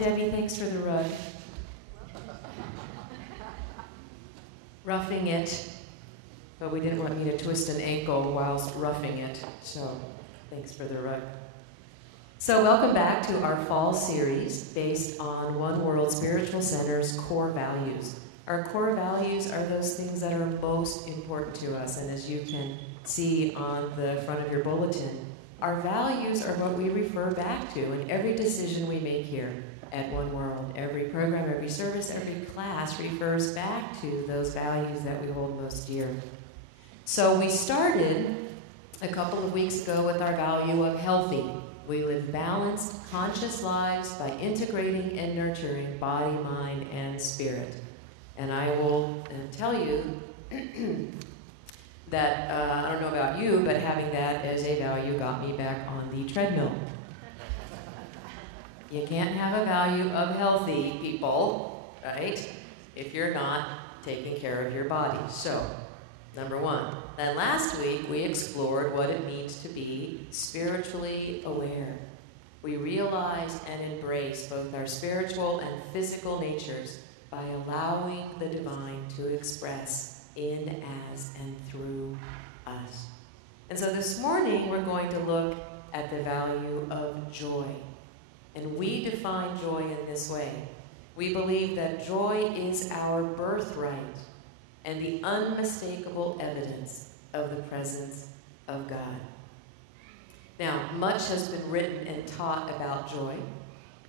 Debbie, thanks for the rug. Roughing it, but we didn't want me to twist an ankle whilst roughing it, so thanks for the rug. So welcome back to our fall series based on One World Spiritual Center's core values. Our core values are those things that are most important to us, and as you can see on the front of your bulletin, our values are what we refer back to in every decision we make here at One World. Every program, every service, every class refers back to those values that we hold most dear. So we started a couple of weeks ago with our value of healthy. We live balanced, conscious lives by integrating and nurturing body, mind, and spirit. And I will tell you that, I don't know about you, but having that as a value got me back on the treadmill. You can't have a value of healthy, people, right, if you're not taking care of your body. So, number one. Then last week, we explored what it means to be spiritually aware. We realized and embraced both our spiritual and physical natures by allowing the divine to express in, as, and through us. And so this morning, we're going to look at the value of joy. And we define joy in this way. We believe that joy is our birthright and the unmistakable evidence of the presence of God. Now, much has been written and taught about joy.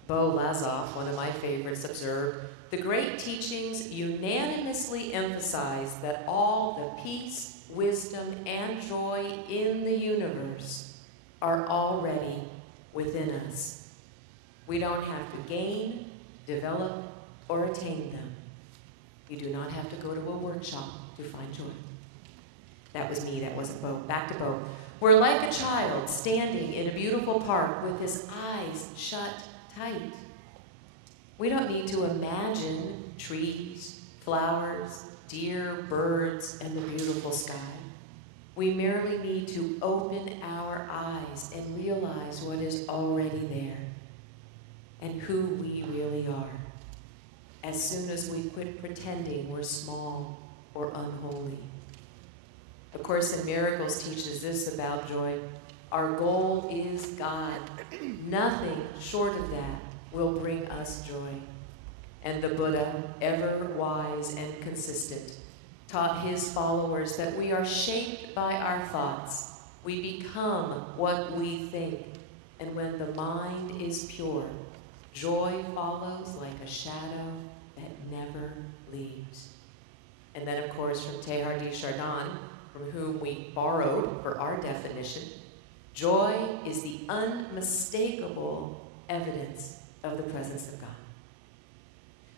Bo Lazoff, one of my favorites, observed, "The great teachings unanimously emphasize that all the peace, wisdom, and joy in the universe are already within us. We don't have to gain, develop, or attain them. You do not have to go to a workshop to find joy." That was me, that wasn't Bo. Back to Bo. "We're like a child standing in a beautiful park with his eyes shut tight. We don't need to imagine trees, flowers, deer, birds, and the beautiful sky. We merely need to open our eyes and realize what is already there and who we really are, as soon as we quit pretending we're small or unholy." A Course in Miracles teaches this about joy. Our goal is God. Nothing short of that will bring us joy. And the Buddha, ever wise and consistent, taught his followers that we are shaped by our thoughts. We become what we think. And when the mind is pure, joy follows like a shadow that never leaves. And then, of course, from Teilhard de Chardin, from whom we borrowed for our definition, joy is the unmistakable evidence of the presence of God.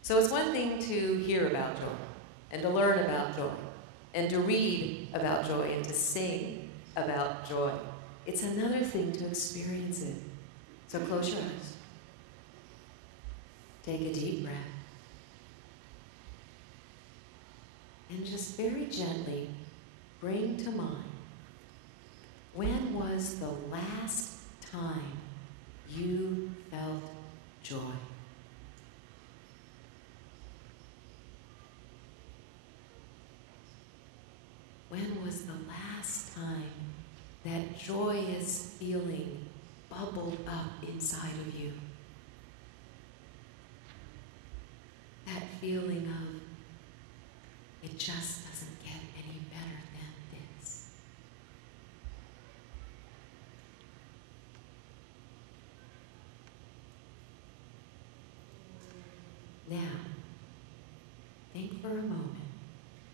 So it's one thing to hear about joy, and to learn about joy, and to read about joy, and to sing about joy. It's another thing to experience it. So close your eyes. Take a deep breath. And just very gently bring to mind, when was the last time you felt joy? When was the last time that joyous feeling bubbled up inside of you? That feeling of, it just doesn't get any better than this. Now, think for a moment.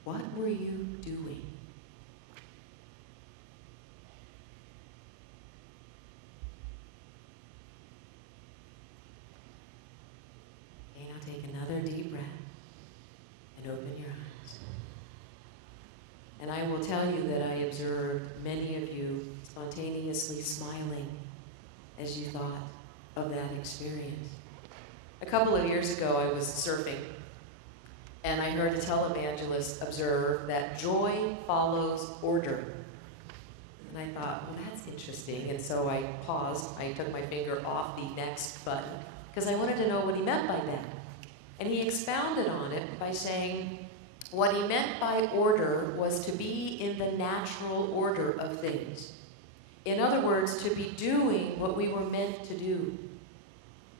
What were you doing? Okay, now take another deep breath and open your eyes. And I will tell you that I observed many of you spontaneously smiling as you thought of that experience. A couple of years ago, I was surfing, and I heard a televangelist observe that joy follows order. And I thought, well, that's interesting. And so I paused. I took my finger off the next button because I wanted to know what he meant by that. And he expounded on it by saying what he meant by order was to be in the natural order of things. In other words, to be doing what we were meant to do.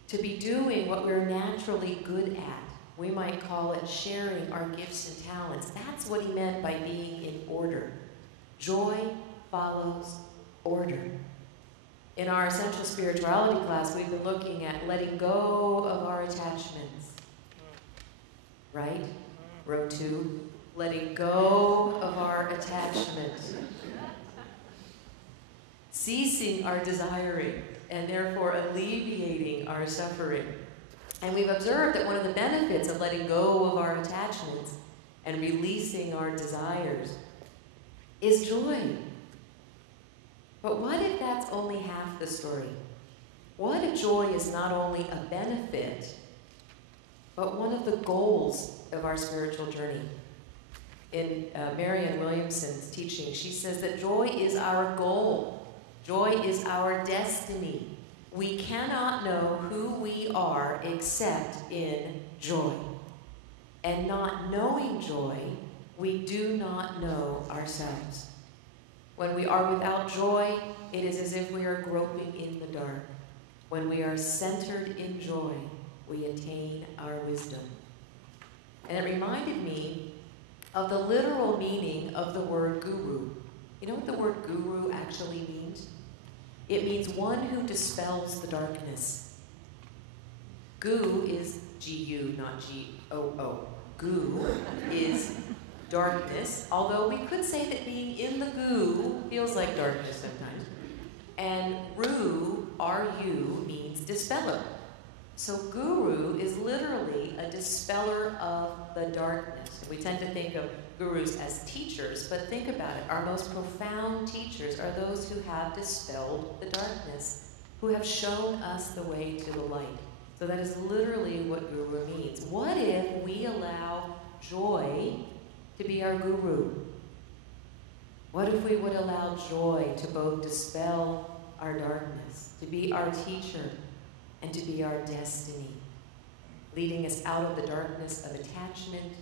To be doing what we're naturally good at. We might call it sharing our gifts and talents. That's what he meant by being in order. Joy follows order. In our Essential Spirituality class, we've been looking at letting go of our attachments. Right? Row 2. Letting go of our attachments. Ceasing our desiring, and therefore alleviating our suffering. And we've observed that one of the benefits of letting go of our attachments and releasing our desires is joy. But what if that's only half the story? What if joy is not only a benefit, but one of the goals of our spiritual journey? In Marianne Williamson's teaching, she says that joy is our goal. Joy is our destiny. We cannot know who we are except in joy. And not knowing joy, we do not know ourselves. When we are without joy, it is as if we are groping in the dark. When we are centered in joy, we attain our wisdom. And it reminded me of the literal meaning of the word guru. You know what the word guru actually means? It means one who dispels the darkness. Gu is G-U, not G-O-O. Gu is darkness, although we could say that being in the goo feels like darkness sometimes. And ru, R-U, means dispeller. So guru is literally a dispeller of the darkness. We tend to think of gurus as teachers, but think about it. Our most profound teachers are those who have dispelled the darkness, who have shown us the way to the light. So that is literally what guru means. What if we allow joy to be our guru? What if we would allow joy to both dispel our darkness, to be our teacher, and to be our destiny, leading us out of the darkness of attachment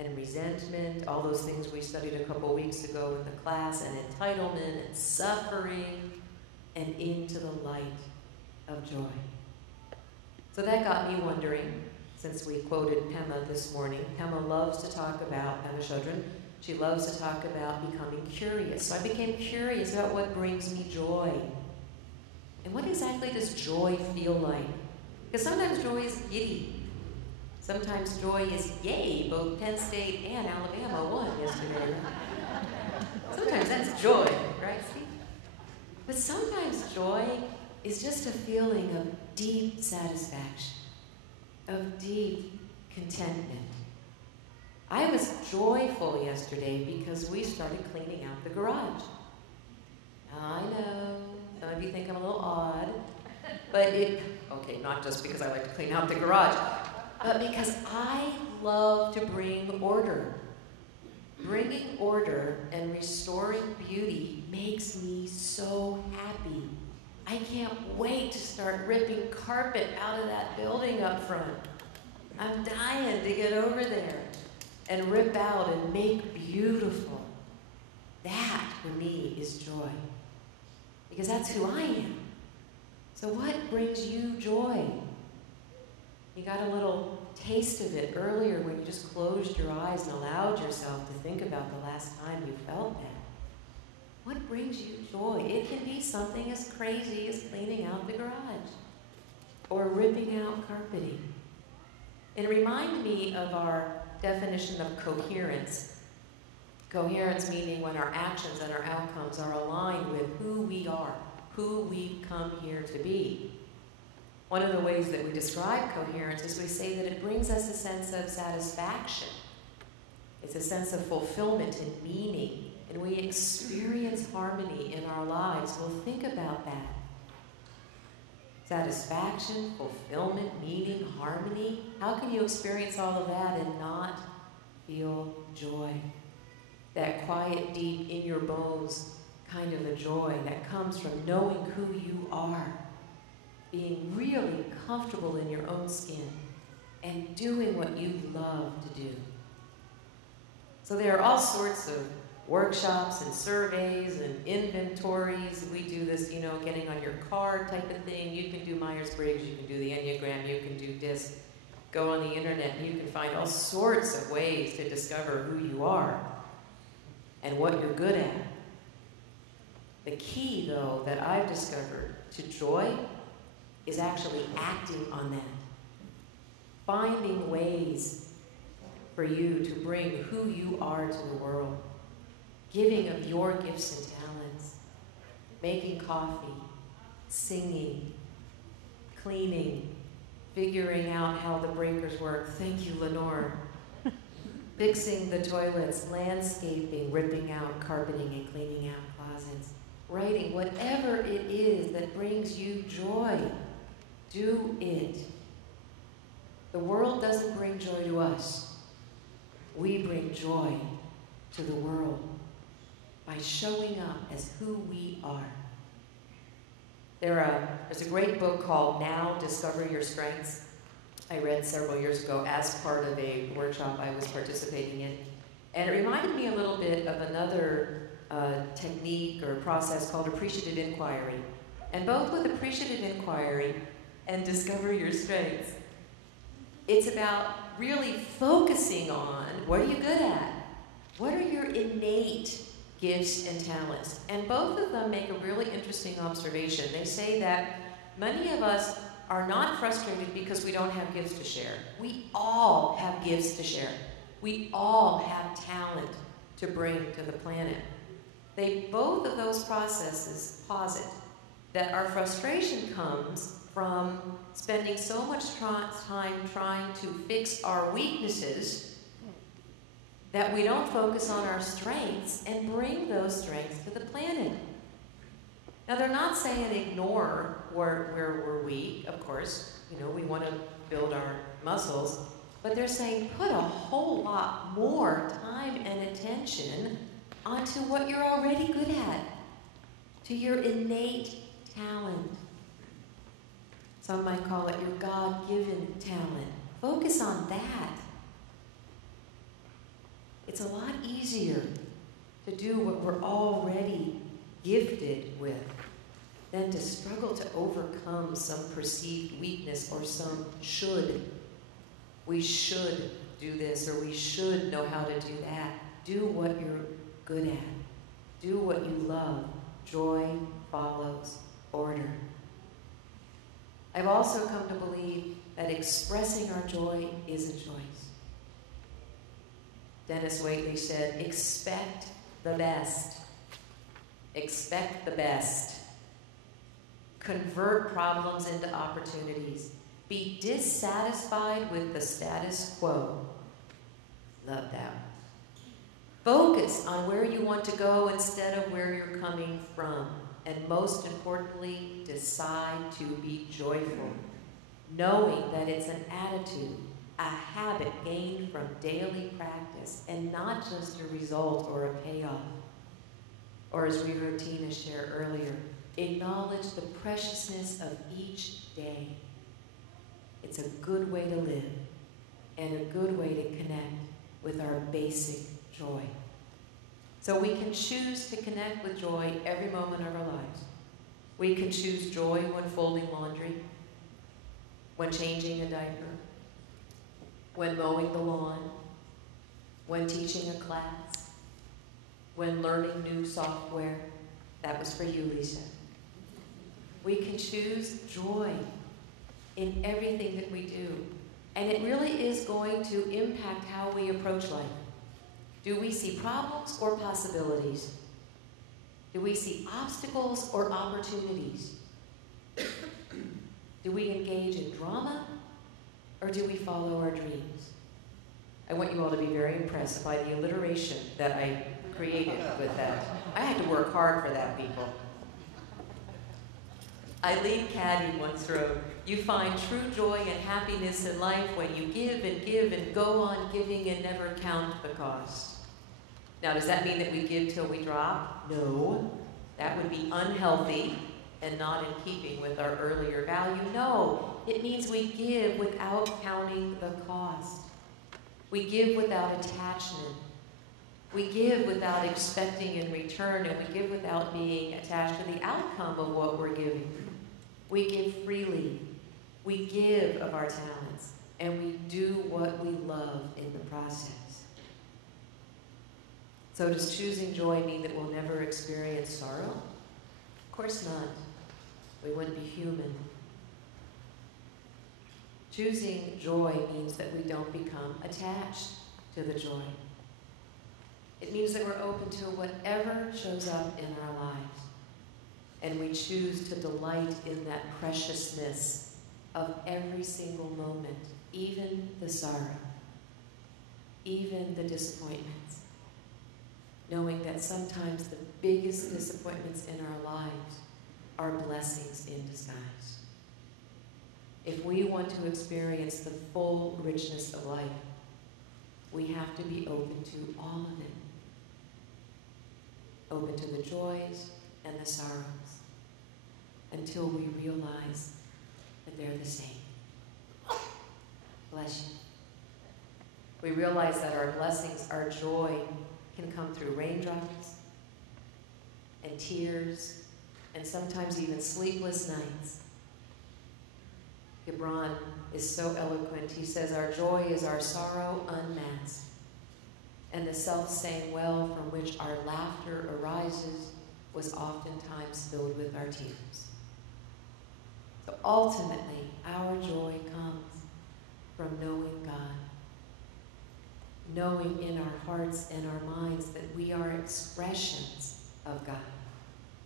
and resentment, all those things we studied a couple weeks ago in the class, and entitlement and suffering, and into the light of joy. So that got me wondering, since we quoted Pema this morning. Pema loves to talk about, Pema Chodron, she loves to talk about becoming curious. So I became curious about what brings me joy. And what exactly does joy feel like? Because sometimes joy is giddy. Sometimes joy is yay. Both Penn State and Alabama won yesterday. Sometimes that's joy, right, Steve? But sometimes joy is just a feeling of deep satisfaction, of deep contentment. I was joyful yesterday because we started cleaning out the garage. I know, some of you think I'm a little odd, but okay, not just because I like to clean out the garage, but because I love to bring order. Bringing order and restoring beauty makes me so happy. I can't wait to start ripping carpet out of that building up front. I'm dying to get over there and rip out and make beautiful. That, for me, is joy. Because that's who I am. So what brings you joy? You got a little taste of it earlier when you just closed your eyes and allowed yourself to think about the last time you felt that. What brings you joy? It can be something as crazy as cleaning out the garage or ripping out carpeting. It reminded me of our definition of coherence. Coherence meaning when our actions and our outcomes are aligned with who we are, who we've come here to be. One of the ways that we describe coherence is we say that it brings us a sense of satisfaction. It's a sense of fulfillment and meaning, and we experience harmony in our lives. Well, think about that. Satisfaction, fulfillment, meaning, harmony. How can you experience all of that and not feel joy? That quiet, deep, in your bones kind of a joy that comes from knowing who you are. being really comfortable in your own skin and doing what you love to do. So there are all sorts of workshops and surveys and inventories. We do this, getting on your card type of thing. You can do Myers-Briggs, you can do the Enneagram, you can do DISC. Go on the internet and you can find all sorts of ways to discover who you are and what you're good at. The key, though, that I've discovered to joy is actually acting on that. Finding ways for you to bring who you are to the world. Giving of your gifts and talents. Making coffee. Singing. Cleaning. Figuring out how the breakers work. Thank you, Lenore. Fixing the toilets. Landscaping. Ripping out, carpeting, and cleaning out closets. Writing. Whatever it is that brings you joy. Do it. The world doesn't bring joy to us. We bring joy to the world by showing up as who we are. There's a great book called Now Discover Your Strengths. I read several years ago as part of a workshop I was participating in. And it reminded me a little bit of another technique or process called appreciative inquiry. And both with appreciative inquiry and discover your strengths, it's about really focusing on what are you good at? What are your innate gifts and talents? And both of them make a really interesting observation. They say that many of us are not frustrated because we don't have gifts to share. We all have gifts to share. We all have talent to bring to the planet. Both of those processes posit that our frustration comes from spending so much time trying to fix our weaknesses that we don't focus on our strengths and bring those strengths to the planet. Now, they're not saying ignore where we're weak, of course. We want to build our muscles. But they're saying put a whole lot more time and attention onto what you're already good at, to your innate talent. Some might call it your God-given talent. Focus on that. It's a lot easier to do what we're already gifted with than to struggle to overcome some perceived weakness or some should. We should do this or we should know how to do that. Do what you're good at. Do what you love. Joy follows order. I've also come to believe that expressing our joy is a choice. Dennis Waitley said, expect the best. Expect the best. Convert problems into opportunities. Be dissatisfied with the status quo. Love that. Focus on where you want to go instead of where you're coming from. And most importantly, decide to be joyful, knowing that it's an attitude, a habit gained from daily practice, and not just a result or a payoff. Or as we heard Tina share earlier, acknowledge the preciousness of each day. It's a good way to live and a good way to connect with our basic joy. So we can choose to connect with joy every moment of our lives. We can choose joy when folding laundry, when changing a diaper, when mowing the lawn, when teaching a class, when learning new software. That was for you, Lisa. We can choose joy in everything that we do. And it really is going to impact how we approach life. Do we see problems or possibilities? Do we see obstacles or opportunities? Do we engage in drama or do we follow our dreams? I want you all to be very impressed by the alliteration that I created with that. I had to work hard for that, people. Eileen Caddy once wrote, "You find true joy and happiness in life when you give and go on giving and never count the cost." Now, does that mean that we give till we drop? No. That would be unhealthy and not in keeping with our earlier value. No, it means we give without counting the cost. We give without attachment. We give without expecting in return, and we give without being attached to the outcome of what we're giving. We give freely. We give of our talents, and we do what we love in the process. So does choosing joy mean that we'll never experience sorrow? Of course not. We wouldn't be human. Choosing joy means that we don't become attached to the joy. It means that we're open to whatever shows up in our lives, and we choose to delight in that preciousness of every single moment, even the sorrow, even the disappointments, knowing that sometimes the biggest disappointments in our lives are blessings in disguise. If we want to experience the full richness of life, we have to be open to all of it. Open to the joys and the sorrows, until we realize that they're the same. Bless you. We realize that our blessings, our joy, can come through raindrops and tears and sometimes even sleepless nights. Gibran is so eloquent. He says, our joy is our sorrow unmasked, and the self-same well from which our laughter arises was oftentimes filled with our tears. So ultimately, our joy comes from knowing God, knowing in our hearts and our minds that we are expressions of God,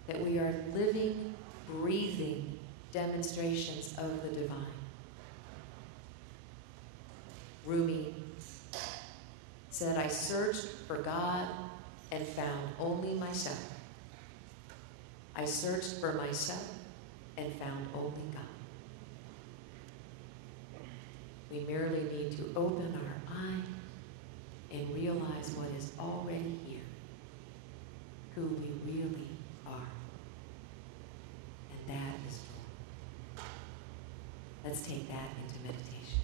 that we are living, breathing demonstrations of the divine. Rumi said, I searched for God and found only myself. I searched for myself and found only God. We merely need to open our eye and realize what is already here, who we really are. And that is joy. Let's take that into meditation.